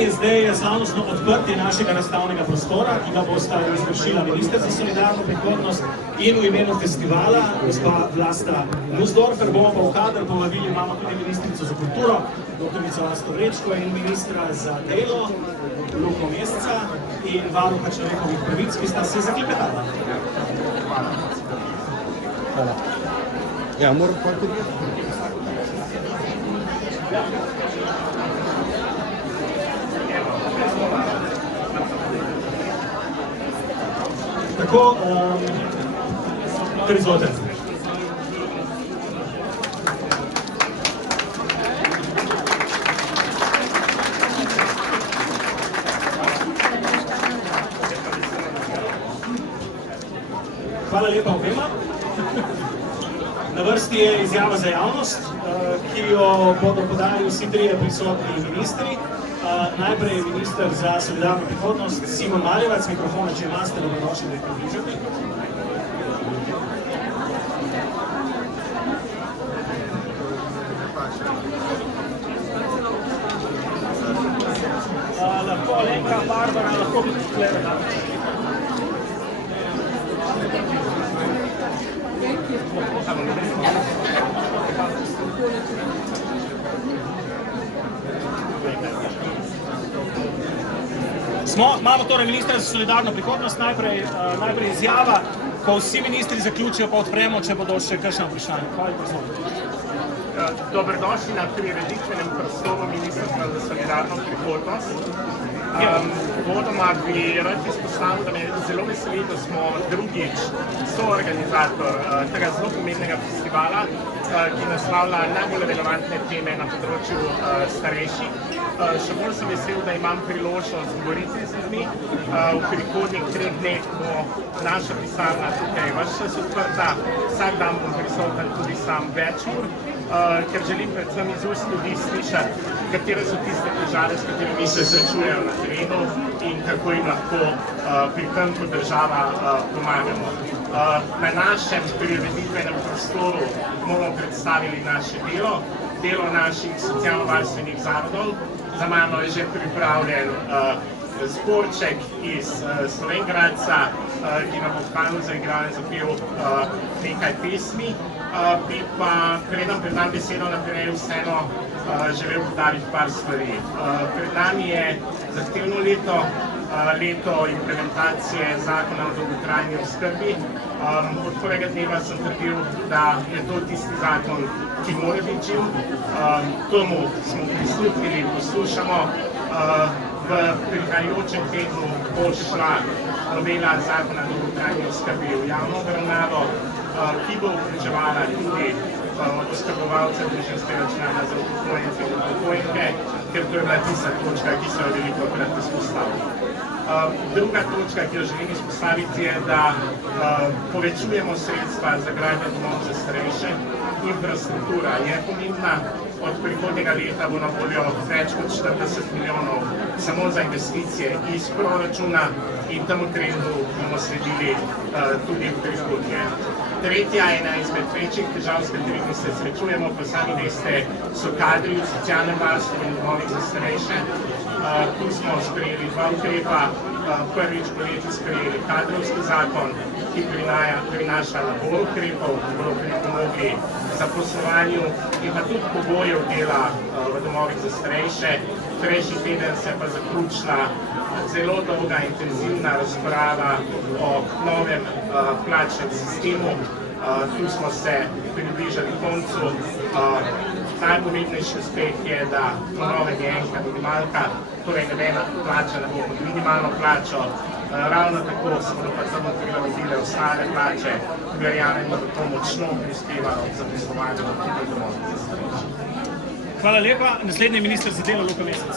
nami je zdaj slavnostno odprtje našega razstavnega prostora, ki ga bosta izvršila minister za solidarno prihodnost in v imenu festivala, gospa Vlasta Nussdorfer. Bomo pa v kader povabili, imamo tudi ministrico za kulturo, doktorico Asto Vrečko, in ministra za delo, Luko Mesca, in varuha človekovih pravic, ki sta se zaklepetala. Hvala. Ja, moram pa tudi. Tako, kar izvolite. Hvala lepa obema. Na vrsti je izjava za javnost, ki jo bodo podali vsi trije prisotni ministri. Najprej je minister za solidarno prihodnost Simon Maljevac, mikrofona, če imate, dobrodošli, da jih približate. Lahko Alenka, Barbara, lahko bi tukaj dali. Imamo torej ministra za solidarno prihodnost, najprej izjava, ko vsi ministri zaključijo, pa odpremo, če bodo še kakšno vprašanje. Hvala, prosim. Dobrodošli na prireditvenem prostoru Ministrstva za solidarno prihodnost. Vodoma bi rad izpostavil, da me zelo veseli, da smo drugič soorganizator tega zelo pomembnega festivala, ki naslavlja najbolj relevantne teme na področju starejših. Še bolj sem vesel, da imam priložnost govoriti z ljudmi. V prihodnjih 3 dneh bo naša pisarna tukaj ves čas odprta. Vsak dan bom prisoten tudi sam več ur, ker želim predvsem iz ust ljudi slišati, katere so tiste težave, s katerimi se srečujejo na terenu in kako jim lahko pri tem kot država pomagamo. Na našem prireditvenem prostoru bomo predstavili naše delo naših socialno-varstvenih zavodov. Za mano je že pripravljen zborček iz Slovenj Gradca, ki nam bo kmalu zaigral in zapel nekaj pesmi. Bi pa, preden predam besedo naprej, vseeno želel podariti par stvari. Pred nami je zahtevno leto implementacije zakona o dolgotrajni oskrbi. Od prvega dneva sem trdil, da je to tisti zakon, ki mora biti živ. Tomu smo prisluhnili, poslušamo. V prihajajočem tednu bo šla novela zakona o dolgotrajni oskrbi v javno obravnavo, ki bo vključevala tudi oskrbovalce družinskega člana za upokojence in upokojenke, ker to je bila tista točka, ki so jo velikokrat izpostavili. Druga točka, ki jo želim izpostaviti, je, da povečujemo sredstva za gradnjo domov za starejše. Infrastruktura je pomembna. Od prihodnjega leta bo na voljo več kot 40 milijonov samo za investicije iz proračuna in temu trendu bomo sledili tudi v prihodnje. Tretja, ena izmed večjih težav, s katerimi se srečujemo, pa sami veste, so kadri v socialnem varstvu in domovih za starejše. Tu smo sprejeli 2 ukrepa. Prvič bo letos sprejeli kadrovski zakon, ki prinaša nabor ukrepov, ki bodo pripomogli zaposlovanju in pa tudi pogojev dela v domovih za starejše. Prejšnji teden se pa zaključila zelo dolga, intenzivna razprava o novem plačnem sistemu. Tu smo se približali koncu. Najpomembnejši uspeh je, da po novem je enka minimalka, torej nobena plača ne bo pod minimalno plačo. Ravno tako smo pa samo prilagodile ostale plače, verjamem, da bo to močno prispevalo k zaposlovanju tudi v domovih za starejše. Hvala lepa. Naslednji minister za delo, Luka Mesec.